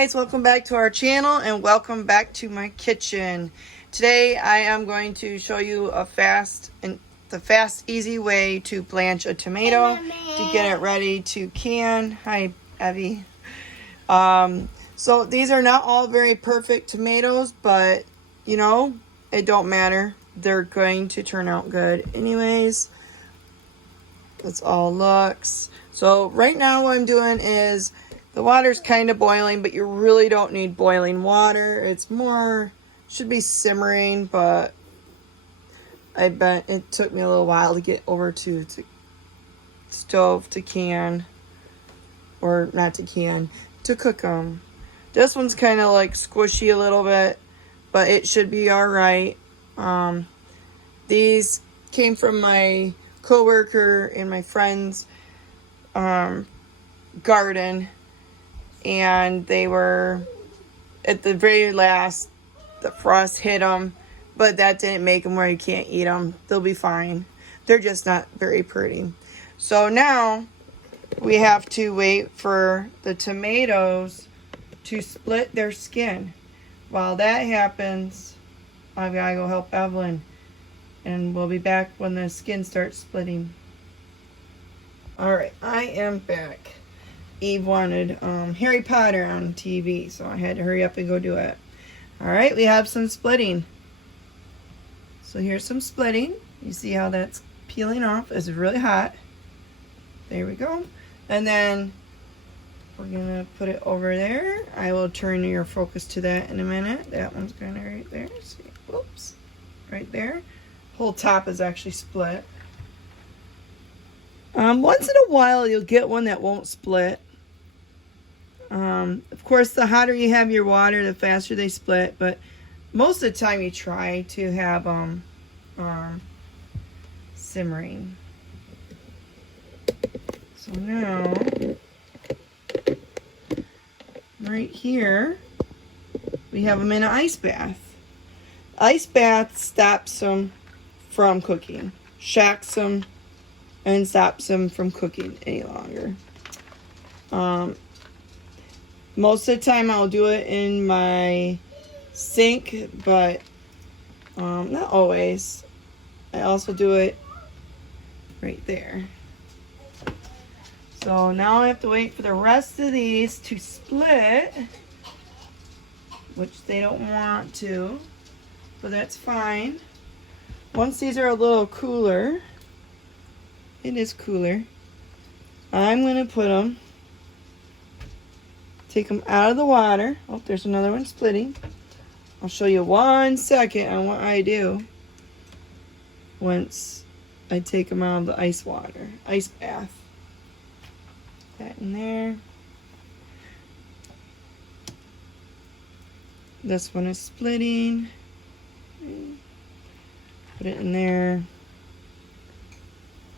guys, welcome back to our channel and welcome back to my kitchen. Today I am going to show you the fast easy way to blanch a tomato to get it ready to can. Hi Evie. So these are not all very perfect tomatoes, but you know, it don't matter. They're going to turn out good anyways. That's all looks. So right now what I'm doing is the water's kind of boiling, but you really don't need boiling water. It's more, should be simmering, but I bet it took me a little while to get over to stove to can, or not to can, to cook them. This one's kind of like squishy a little bit, but it should be all right. These came from my coworker and my friend's garden. And they were, at the very last, the frost hit them, but that didn't make them where you can't eat them. They'll be fine. They're just not very pretty. So now we have to wait for the tomatoes to split their skin. While that happens, I've got to go help Evelyn. And we'll be back when the skin starts splitting. Alright, I am back. Eve wanted Harry Potter on TV, so I had to hurry up and go do it. Alright, we have some splitting. So here's some splitting. You see how that's peeling off. It's really hot. There we go. And then we're going to put it over there. I will turn your focus to that in a minute. That one's going to right there. See? Whoops. Right there. Whole top is actually split. Once in a while, you'll get one that won't split. Of course, the hotter you have your water, the faster they split. But most of the time, you try to have simmering. So now, right here, we have them in an ice bath. Ice bath stops them from cooking, shocks them, and stops them from cooking any longer. Most of the time I'll do it in my sink, but not always. I also do it right there. So now I have to wait for the rest of these to split, which they don't want to, but that's fine. Once these are a little cooler, it is cooler, I'm going to put them, take them out of the water. Oh, there's another one splitting. I'll show you 1 second on what I do once I take them out of the ice bath. That in there. This one is splitting. Put it in there.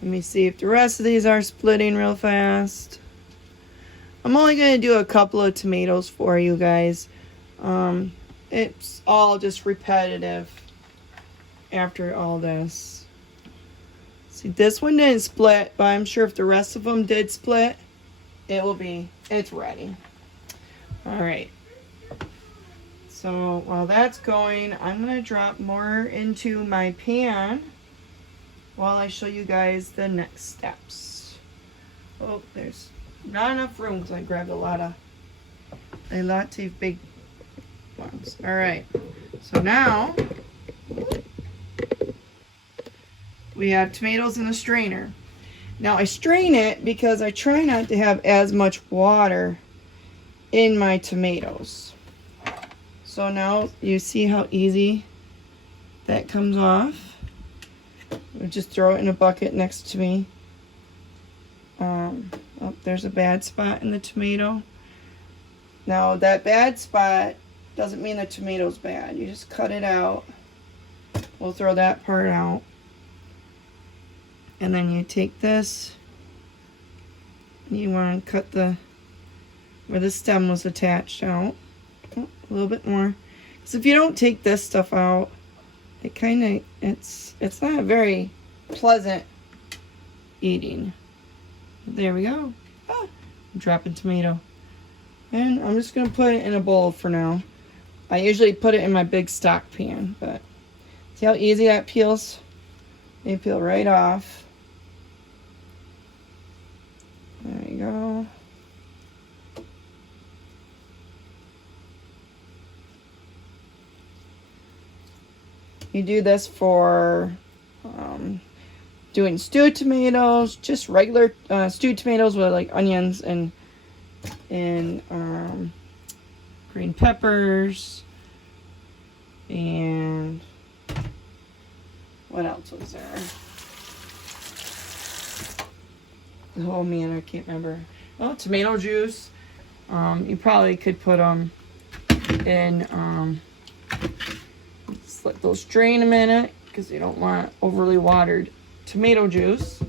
Let me see if the rest of these are splitting real fast. I'm only going to do a couple of tomatoes for you guys. It's all just repetitive after all this. See, this one didn't split, but I'm sure if the rest of them did split, it's ready. Alright. So while that's going, I'm going to drop more into my pan while I show you guys the next steps. Oh, there's not enough room because I grabbed a lot too big ones. Alright, so now we have tomatoes in the strainer. Now I strain it because I try not to have as much water in my tomatoes. So now you see how easy that comes off. I'll just throw it in a bucket next to me. Oh, there's a bad spot in the tomato. Now that bad spot doesn't mean the tomato's bad. You just cut it out. We'll throw that part out. And then you take this. You want to cut where the stem was attached out. Oh, a little bit more. Because if you don't take this stuff out, it kind of, it's not very pleasant eating. There we go. Ah, I'm dropping tomato. And I'm just going to put it in a bowl for now. I usually put it in my big stock pan, but see how easy that peels? They peel right off. There you go. You do this for doing stewed tomatoes, just regular stewed tomatoes with like onions and green peppers, and what else was there? Oh man, I can't remember. Oh, tomato juice. You probably could put them in, just let those drain a minute because you don't want overly watered tomato juice.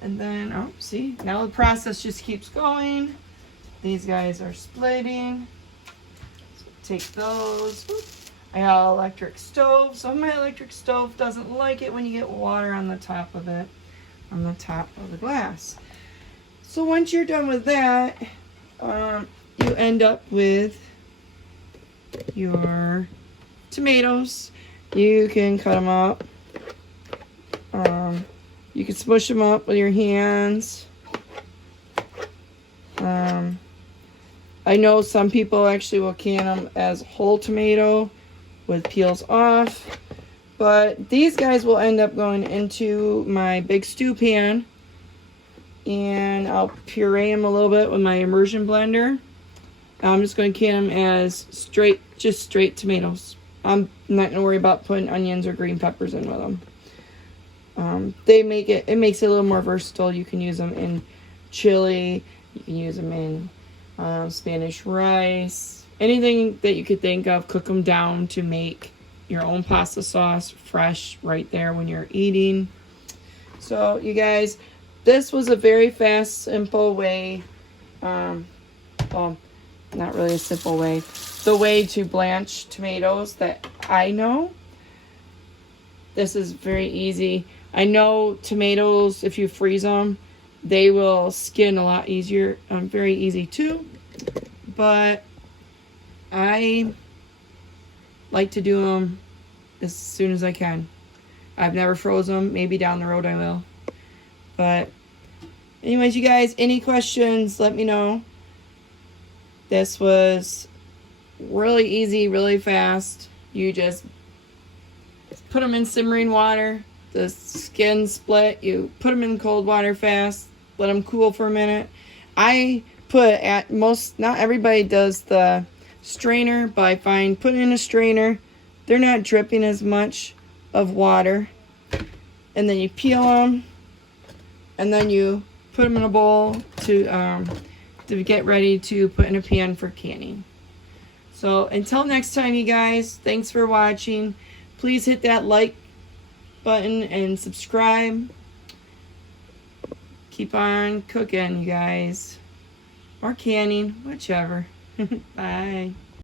And then, oh, see, now the process just keeps going. These guys are splitting. So take those. I got an electric stove, so my electric stove doesn't like it when you get water on the top of it, on the top of the glass. So once you're done with that, you end up with your tomatoes. You can cut them up. You can smush them up with your hands. I know some people actually will can them as whole tomato with peels off, but these guys will end up going into my big stew pan, and I'll puree them a little bit with my immersion blender. I'm just going to can them as just straight tomatoes. I'm not going to worry about putting onions or green peppers in with them. It makes it a little more versatile. You can use them in chili. You can use them in Spanish rice. Anything that you could think of, cook them down to make your own pasta sauce fresh right there when you're eating. So you guys, this was a very fast, simple way. Well, not really a simple way. The way to blanch tomatoes that I know. This is very easy. I know tomatoes, if you freeze them, they will skin a lot easier. Very easy too. But I like to do them as soon as I can. I've never froze them. Maybe down the road I will. But anyways, you guys, any questions, let me know. This was really easy, really fast. You just put them in simmering water. The skin split. You put them in cold water fast. Let them cool for a minute. I put at most, not everybody does the strainer, but I find putting in a strainer, they're not dripping as much of water. And then you peel them, and then you put them in a bowl to get ready to put in a pan for canning. So until next time, you guys, thanks for watching. Please hit that like button and subscribe. Keep on cooking, you guys. Or canning, whichever. Bye.